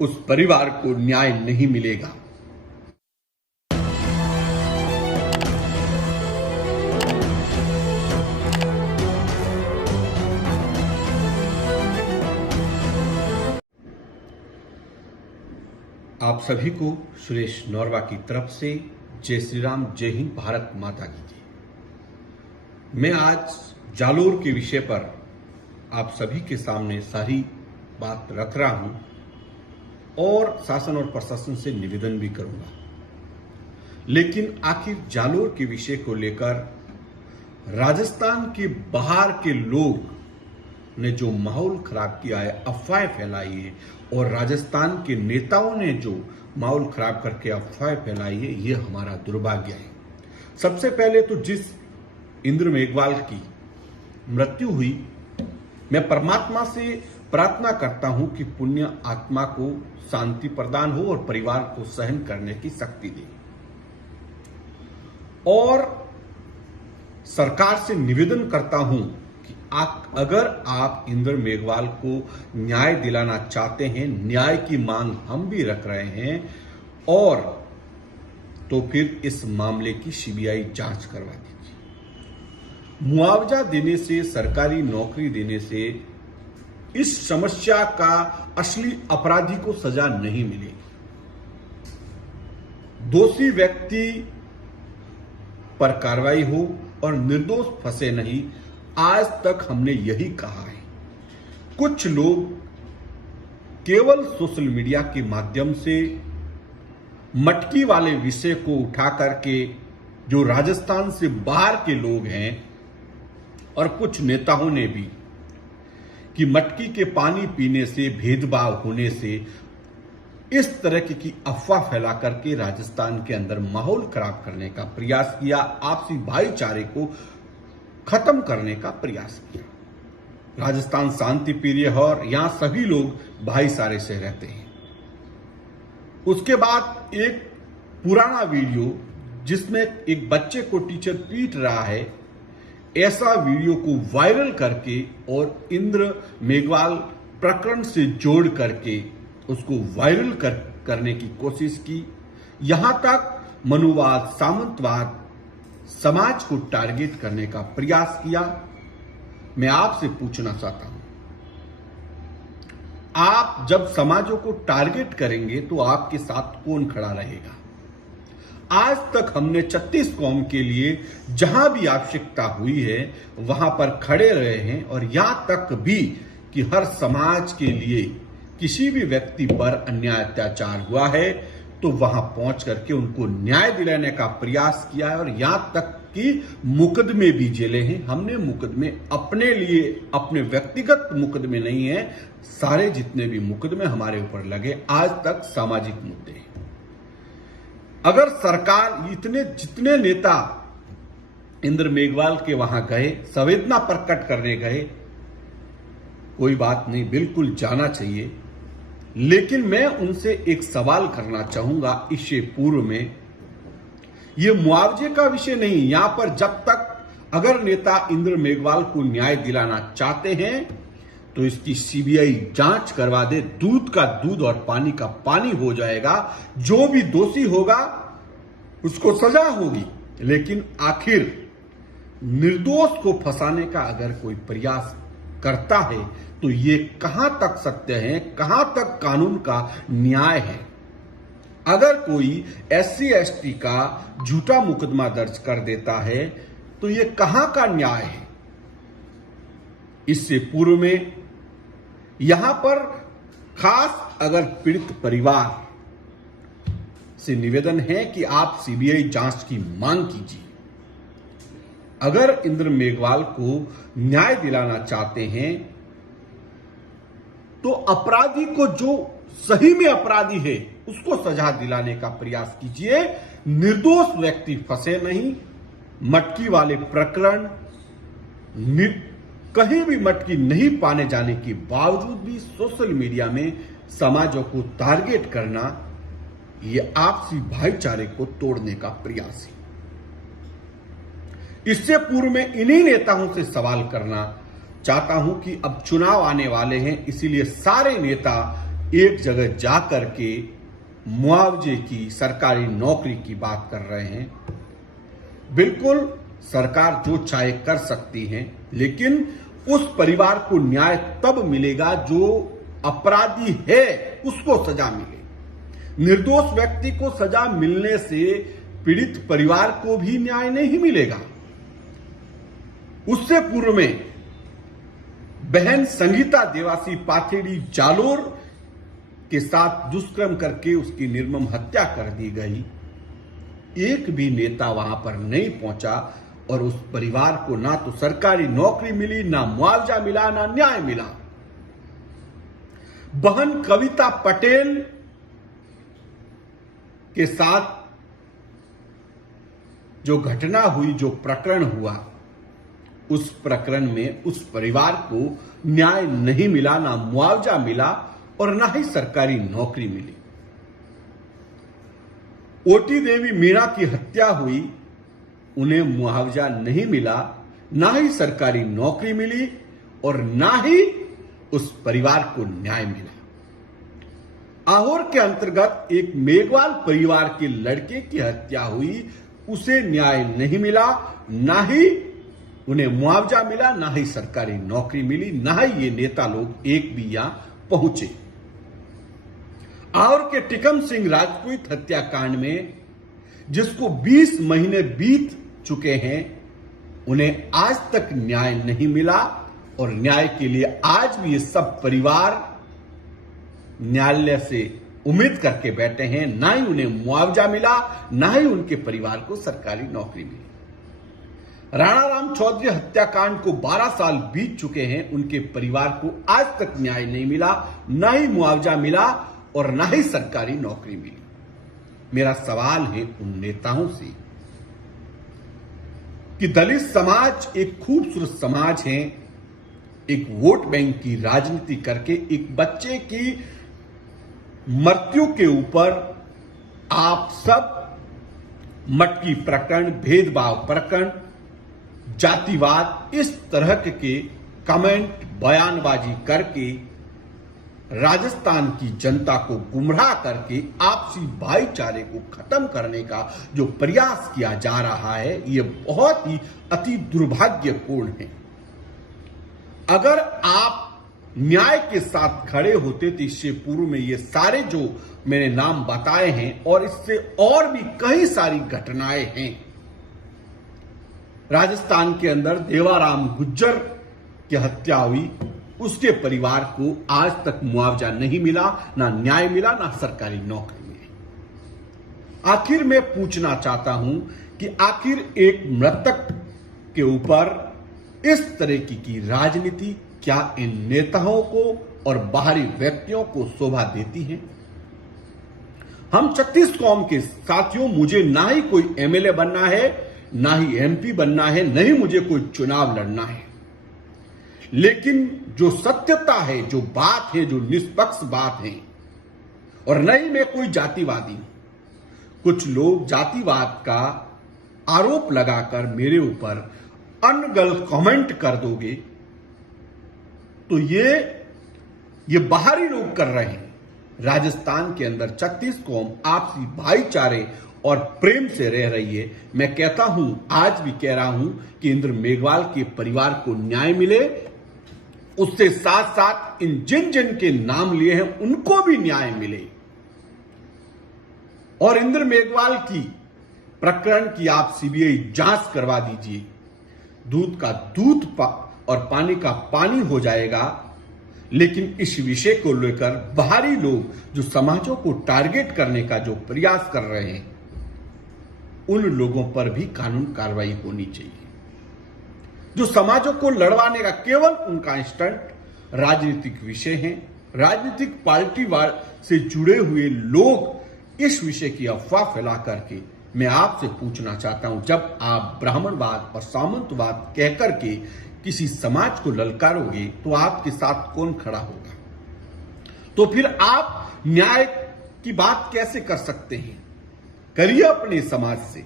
उस परिवार को न्याय नहीं मिलेगा। आप सभी को सुरेश नौरवा की तरफ से जय श्री राम, जय हिंद, भारत माता की जय। मैं आज जालोर के विषय पर आप सभी के सामने सारी बात रख रहा हूं और शासन और प्रशासन से निवेदन भी करूंगा। लेकिन आखिर जालोर के विषय को लेकर राजस्थान के बाहर के लोग ने जो माहौल खराब किया है, अफवाहें फैलाई है और राजस्थान के नेताओं ने जो माहौल खराब करके अफवाहें फैलाई है, ये हमारा दुर्भाग्य है। सबसे पहले तो जिस इंद्र मेघवाल की मृत्यु हुई, मैं परमात्मा से प्रार्थना करता हूं कि पुण्य आत्मा को शांति प्रदान हो और परिवार को सहन करने की शक्ति दे। और सरकार से निवेदन करता हूं कि अगर आप इंद्र मेघवाल को न्याय दिलाना चाहते हैं, न्याय की मांग हम भी रख रहे हैं, और तो फिर इस मामले की सीबीआई जांच करवा दीजिए। मुआवजा देने से, सरकारी नौकरी देने से इस समस्या का असली अपराधी को सजा नहीं मिलेगी। दोषी व्यक्ति पर कार्रवाई हो और निर्दोष फंसे नहीं। आज तक हमने यही कहा है। कुछ लोग केवल सोशल मीडिया के माध्यम से मटकी वाले विषय को उठा करके, जो राजस्थान से बाहर के लोग हैं और कुछ नेताओं ने भी, कि मटकी के पानी पीने से, भेदभाव होने से, इस तरह की अफवाह फैला करके राजस्थान के अंदर माहौल खराब करने का प्रयास किया, आपसी भाईचारे को खत्म करने का प्रयास किया। राजस्थान शांति प्रिय है और यहां सभी लोग भाईचारे से रहते हैं। उसके बाद एक पुराना वीडियो जिसमें एक बच्चे को टीचर पीट रहा है, ऐसा वीडियो को वायरल करके और इंद्र मेघवाल प्रकरण से जोड़ करके उसको वायरल करने की कोशिश की। यहां तक मनुवाद, सामंतवाद समाज को टारगेट करने का प्रयास किया। मैं आपसे पूछना चाहता हूं, आप जब समाजों को टारगेट करेंगे तो आपके साथ कौन खड़ा रहेगा? आज तक हमने 36 कौम के लिए जहां भी आवश्यकता हुई है वहां पर खड़े रहे हैं, और यहां तक भी कि हर समाज के लिए किसी भी व्यक्ति पर अन्याय अत्याचार हुआ है तो वहां पहुंच करके उनको न्याय दिलाने का प्रयास किया है, और यहां तक कि मुकदमे भी झेले हैं। हमने मुकदमे अपने लिए, अपने व्यक्तिगत मुकदमे नहीं है, सारे जितने भी मुकदमे हमारे ऊपर लगे आज तक सामाजिक मुद्दे हैं। अगर सरकार, जितने नेता इंद्र मेघवाल के वहां गए, संवेदना प्रकट करने गए, कोई बात नहीं, बिल्कुल जाना चाहिए। लेकिन मैं उनसे एक सवाल करना चाहूंगा इससे पूर्व में, यह मुआवजे का विषय नहीं। यहां पर जब तक अगर नेता इंद्र मेघवाल को न्याय दिलाना चाहते हैं तो इसकी सीबीआई जांच करवा दे। दूध का दूध और पानी का पानी हो जाएगा। जो भी दोषी होगा उसको सजा होगी। लेकिन आखिर निर्दोष को फंसाने का अगर कोई प्रयास करता है तो ये कहां तक सत्य है, कहां तक कानून का न्याय है? अगर कोई SC ST का झूठा मुकदमा दर्ज कर देता है तो ये कहां का न्याय है? इससे पूर्व में यहां पर खास अगर पीड़ित परिवार से निवेदन है कि आप सीबीआई जांच की मांग कीजिए। अगर इंद्र मेघवाल को न्याय दिलाना चाहते हैं तो अपराधी को, जो सही में अपराधी है, उसको सजा दिलाने का प्रयास कीजिए। निर्दोष व्यक्ति फंसे नहीं। मटकी वाले प्रकरण, कहीं भी मटकी नहीं पाने जाने के बावजूद भी सोशल मीडिया में समाजों को टारगेट करना, यह आपसी भाईचारे को तोड़ने का प्रयास है। इससे पूर्व में इन्हीं नेताओं से सवाल करना चाहता हूं कि अब चुनाव आने वाले हैं, इसीलिए सारे नेता एक जगह जा करके मुआवजे की, सरकारी नौकरी की बात कर रहे हैं। बिल्कुल सरकार जो चाहे कर सकती है, लेकिन उस परिवार को न्याय तब मिलेगा जो अपराधी है उसको सजा मिले। निर्दोष व्यक्ति को सजा मिलने से पीड़ित परिवार को भी न्याय नहीं मिलेगा। उससे पूर्व में बहन संगीता देवासी पाथेड़ी जालोर के साथ दुष्कर्म करके उसकी निर्मम हत्या कर दी गई। एक भी नेता वहां पर नहीं पहुंचा और उस परिवार को ना तो सरकारी नौकरी मिली, ना मुआवजा मिला, ना न्याय मिला। बहन कविता पटेल के साथ जो घटना हुई, जो प्रकरण हुआ, उस प्रकरण में उस परिवार को न्याय नहीं मिला, ना मुआवजा मिला और ना ही सरकारी नौकरी मिली। ओटी देवी मीणा की हत्या हुई, उन्हें मुआवजा नहीं मिला, ना ही सरकारी नौकरी मिली और ना ही उस परिवार को न्याय मिला। आहोर के अंतर्गत एक मेघवाल परिवार के लड़के की हत्या हुई, उसे न्याय नहीं मिला, ना ही उन्हें मुआवजा मिला, ना ही सरकारी नौकरी मिली, ना ही ये नेता लोग एक भी यहां पहुंचे। आहोर के टिकम सिंह राजपूत हत्याकांड में जिसको 20 महीने बीत चुके हैं, उन्हें आज तक न्याय नहीं मिला और न्याय के लिए आज भी ये सब परिवार न्यायालय से उम्मीद करके बैठे हैं। ना ही उन्हें मुआवजा मिला, ना ही उनके परिवार को सरकारी नौकरी मिली। राणा राम चौधरी हत्याकांड को 12 साल बीत चुके हैं, उनके परिवार को आज तक न्याय नहीं मिला, ना ही मुआवजा मिला और ना ही सरकारी नौकरी मिली। मेरा सवाल है उन नेताओं से कि दलित समाज एक खूबसूरत समाज है, एक वोट बैंक की राजनीति करके एक बच्चे की मृत्यु के ऊपर आप सब मटकी प्रकरण, भेदभाव प्रकरण, जातिवाद, इस तरह के कमेंट, बयानबाजी करके राजस्थान की जनता को गुमराह करके आपसी भाईचारे को खत्म करने का जो प्रयास किया जा रहा है, यह बहुत ही अति दुर्भाग्यपूर्ण है। अगर आप न्याय के साथ खड़े होते तो इससे पूर्व में ये सारे जो मैंने नाम बताए हैं और इससे और भी कई सारी घटनाएं हैं। राजस्थान के अंदर देवाराम गुज्जर की हत्या हुई, उसके परिवार को आज तक मुआवजा नहीं मिला, ना न्याय मिला, ना सरकारी नौकरी मिली। आखिर मैं पूछना चाहता हूं कि आखिर एक मृतक के ऊपर इस तरह की राजनीति क्या इन नेताओं को और बाहरी व्यक्तियों को शोभा देती है? हम 36 कौम के साथियों, मुझे ना ही कोई एमएलए बनना है, ना ही एमपी बनना है, न ही मुझे कोई चुनाव लड़ना है, लेकिन जो सत्यता है, जो बात है, जो निष्पक्ष बात है, और न ही मैं कोई जातिवादी हूं। कुछ लोग जातिवाद का आरोप लगाकर मेरे ऊपर अनगल कमेंट कर दोगे तो ये बाहरी लोग कर रहे हैं। राजस्थान के अंदर 36 कौम आपसी भाईचारे और प्रेम से रह रही है। मैं कहता हूं, आज भी कह रहा हूं कि इंद्र मेघवाल के परिवार को न्याय मिले, उससे साथ साथ इन जिन जिन के नाम लिए हैं उनको भी न्याय मिले, और इंद्र मेघवाल की प्रकरण की आप सीबीआई जांच करवा दीजिए। दूध का दूध और पानी का पानी हो जाएगा। लेकिन इस विषय को लेकर बाहरी लोग जो समाजों को टारगेट करने का जो प्रयास कर रहे हैं, उन लोगों पर भी कानून कार्रवाई होनी चाहिए। जो समाजों को लड़वाने का केवल उनका स्टंट राजनीतिक विषय है। राजनीतिक पार्टी से जुड़े हुए लोग इस विषय की अफवाह फैला करके, मैं आपसे पूछना चाहता हूं, जब आप ब्राह्मणवाद और सामंतवाद कहकर के किसी समाज को ललकारोगे तो आपके साथ कौन खड़ा होगा? तो फिर आप न्याय की बात कैसे कर सकते हैं? करिए अपने समाज से।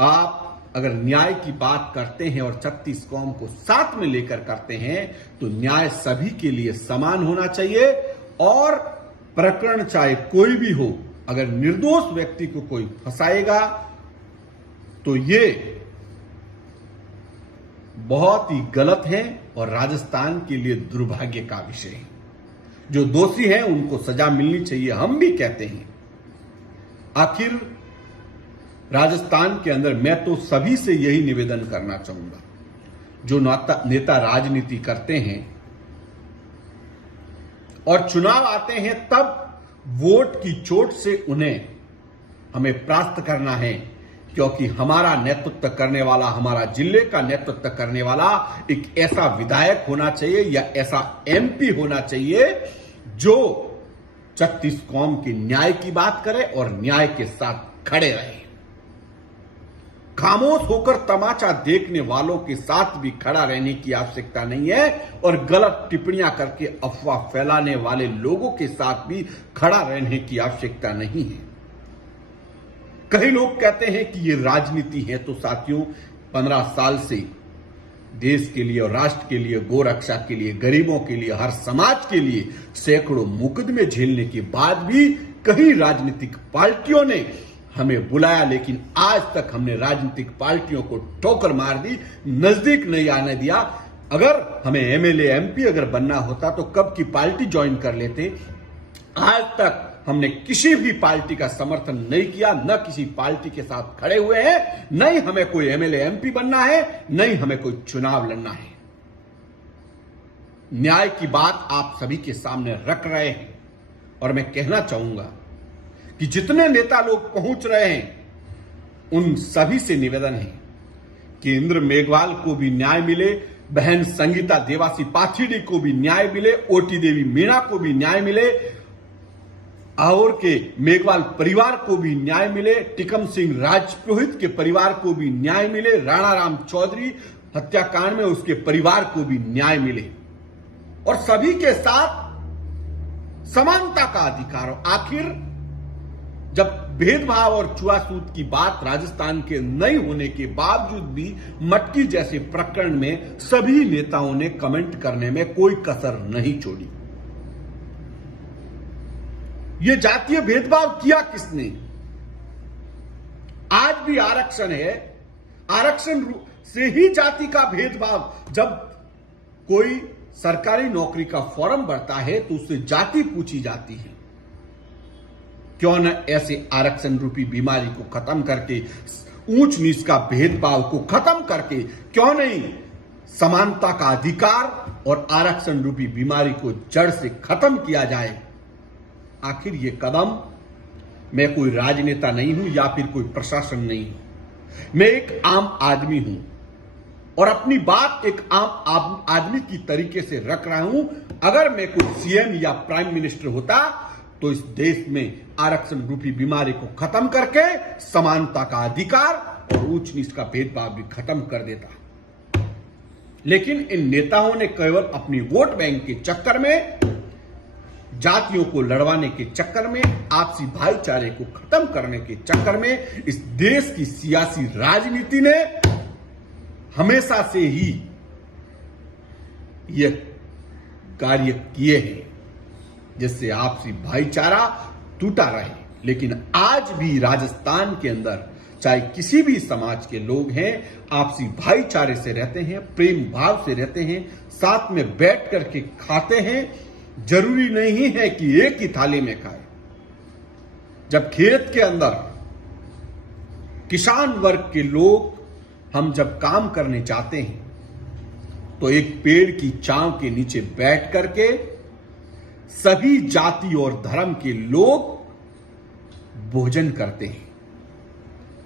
आप अगर न्याय की बात करते हैं और 36 कौम को साथ में लेकर करते हैं तो न्याय सभी के लिए समान होना चाहिए और प्रकरण चाहे कोई भी हो, अगर निर्दोष व्यक्ति को कोई फंसाएगा तो ये बहुत ही गलत है और राजस्थान के लिए दुर्भाग्य का विषय है। जो दोषी हैं उनको सजा मिलनी चाहिए, हम भी कहते हैं। आखिर राजस्थान के अंदर मैं तो सभी से यही निवेदन करना चाहूंगा, जो नेता राजनीति करते हैं और चुनाव आते हैं तब वोट की चोट से उन्हें हमें प्राप्त करना है, क्योंकि हमारा नेतृत्व करने वाला, हमारा जिले का नेतृत्व करने वाला एक ऐसा विधायक होना चाहिए या ऐसा एमपी होना चाहिए जो 36 कौम के न्याय की बात करे और न्याय के साथ खड़े रहे। खामोश होकर तमाचा देखने वालों के साथ भी खड़ा रहने की आवश्यकता नहीं है और गलत टिप्पणियां करके अफवाह फैलाने वाले लोगों के साथ भी खड़ा रहने की आवश्यकता नहीं है। कई लोग कहते हैं कि ये राजनीति है, तो साथियों 15 साल से देश के लिए और राष्ट्र के लिए, गोरक्षा के लिए, गरीबों के लिए, हर समाज के लिए सैकड़ों मुकदमे झेलने के बाद भी कई राजनीतिक पार्टियों ने हमें बुलाया, लेकिन आज तक हमने राजनीतिक पार्टियों को ठोकर मार दी, नजदीक नहीं आने दिया। अगर हमें एमएलए एमपी अगर बनना होता तो कब की पार्टी ज्वाइन कर लेते। आज तक हमने किसी भी पार्टी का समर्थन नहीं किया, न किसी पार्टी के साथ खड़े हुए हैं, नहीं हमें कोई एमएलए एमपी बनना है, नहीं हमें कोई चुनाव लड़ना है। न्याय की बात आप सभी के सामने रख रहे हैं और मैं कहना चाहूंगा कि जितने नेता लोग पहुंच रहे हैं उन सभी से निवेदन है कि इंद्र मेघवाल को भी न्याय मिले, बहन संगीता देवासी पाथीडी को भी न्याय मिले, ओटी देवी मीणा को भी न्याय मिले, और के मेघवाल परिवार को भी न्याय मिले, टिकम सिंह राजपुरोहित के परिवार को भी न्याय मिले, राणा राम चौधरी हत्याकांड में उसके परिवार को भी न्याय मिले और सभी के साथ समानता का अधिकार हो। आखिर जब भेदभाव और छुआछूत की बात राजस्थान के नहीं होने के बावजूद भी मटकी जैसे प्रकरण में सभी नेताओं ने कमेंट करने में कोई कसर नहीं छोड़ी। यह जातीय भेदभाव किया किसने? आज भी आरक्षण है, आरक्षण से ही जाति का भेदभाव। जब कोई सरकारी नौकरी का फॉर्म भरता है तो उससे जाति पूछी जाती है। क्यों न ऐसे आरक्षण रूपी बीमारी को खत्म करके, ऊंच नीच का भेदभाव को खत्म करके, क्यों नहीं समानता का अधिकार और आरक्षण रूपी बीमारी को जड़ से खत्म किया जाए। आखिर ये कदम, मैं कोई राजनेता नहीं हूं या फिर कोई प्रशासन नहीं हूं, मैं एक आम आदमी हूं और अपनी बात एक आम आदमी की तरीके से रख रहा हूं। अगर मैं कोई सीएम या प्राइम मिनिस्टर होता तो इस देश में आरक्षण रूपी बीमारी को खत्म करके समानता का अधिकार और ऊंच नीच का भेदभाव भी खत्म कर देता। लेकिन इन नेताओं ने केवल अपनी वोट बैंक के चक्कर में, जातियों को लड़वाने के चक्कर में, आपसी भाईचारे को खत्म करने के चक्कर में इस देश की सियासी राजनीति ने हमेशा से ही यह कार्य किए हैं जिससे आपसी भाईचारा टूटा रहे। लेकिन आज भी राजस्थान के अंदर चाहे किसी भी समाज के लोग हैं, आपसी भाईचारे से रहते हैं, प्रेम भाव से रहते हैं, साथ में बैठ करके खाते हैं। जरूरी नहीं है कि एक ही थाली में खाए। जब खेत के अंदर किसान वर्ग के लोग हम जब काम करने जाते हैं तो एक पेड़ की छांव के नीचे बैठ करके सभी जाति और धर्म के लोग भोजन करते हैं,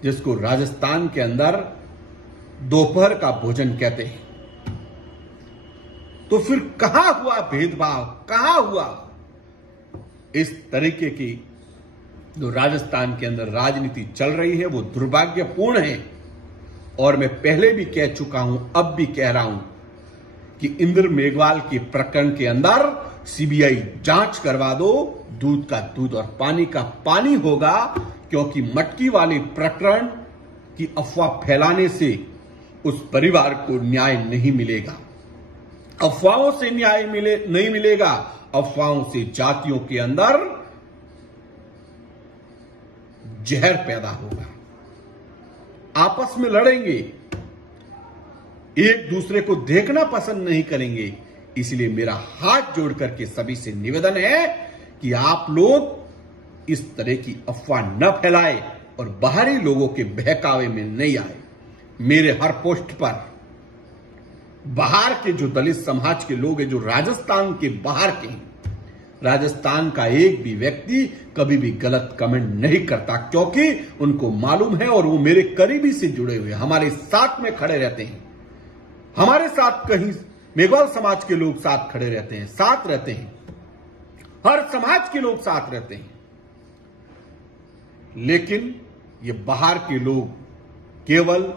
जिसको राजस्थान के अंदर दोपहर का भोजन कहते हैं। तो फिर कहां हुआ भेदभाव, कहां हुआ इस तरीके की जो राजस्थान के अंदर राजनीति चल रही है, वो दुर्भाग्यपूर्ण है। और मैं पहले भी कह चुका हूं, अब भी कह रहा हूं कि इंद्र मेघवाल के प्रकरण के अंदर सीबीआई जांच करवा दो। दूध का दूध और पानी का पानी होगा, क्योंकि मटकी वाले प्रकरण की अफवाह फैलाने से उस परिवार को न्याय नहीं मिलेगा। अफवाहों से न्याय नहीं मिलेगा, अफवाहों से जातियों के अंदर जहर पैदा होगा। आपस में लड़ेंगे, एक दूसरे को देखना पसंद नहीं करेंगे। इसलिए मेरा हाथ जोड़ करके सभी से निवेदन है कि आप लोग इस तरह की अफवाह न फैलाए और बाहरी लोगों के बहकावे में नहीं आए। मेरे हर पोस्ट पर बाहर के जो दलित समाज के लोग हैं, जो राजस्थान के बाहर के हैं, राजस्थान का एक भी व्यक्ति कभी भी गलत कमेंट नहीं करता, क्योंकि उनको मालूम है और वो मेरे करीबी से जुड़े हुए, हमारे साथ में खड़े रहते हैं। हमारे साथ कहीं मेघवाल समाज के लोग साथ खड़े रहते हैं, साथ रहते हैं, हर समाज के लोग साथ रहते हैं। लेकिन ये बाहर के लोग केवल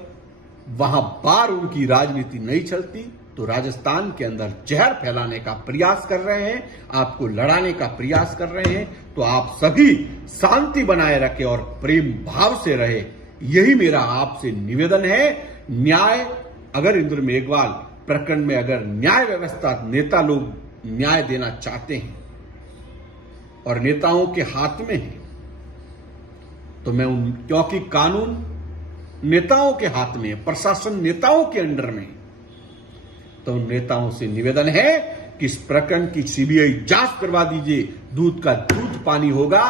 वहां बार उनकी राजनीति नहीं चलती तो राजस्थान के अंदर जहर फैलाने का प्रयास कर रहे हैं, आपको लड़ाने का प्रयास कर रहे हैं। तो आप सभी शांति बनाए रखें और प्रेम भाव से रहे, यही मेरा आपसे निवेदन है। न्याय, अगर इंद्र मेघवाल प्रकरण में अगर न्याय व्यवस्था, नेता लोग न्याय देना चाहते हैं और नेताओं के हाथ में है, तो मैं क्योंकि कानून नेताओं के हाथ में है, प्रशासन नेताओं के अंडर में, तो उन नेताओं से निवेदन है कि इस प्रकरण की सीबीआई जांच करवा दीजिए। दूध का दूध पानी होगा।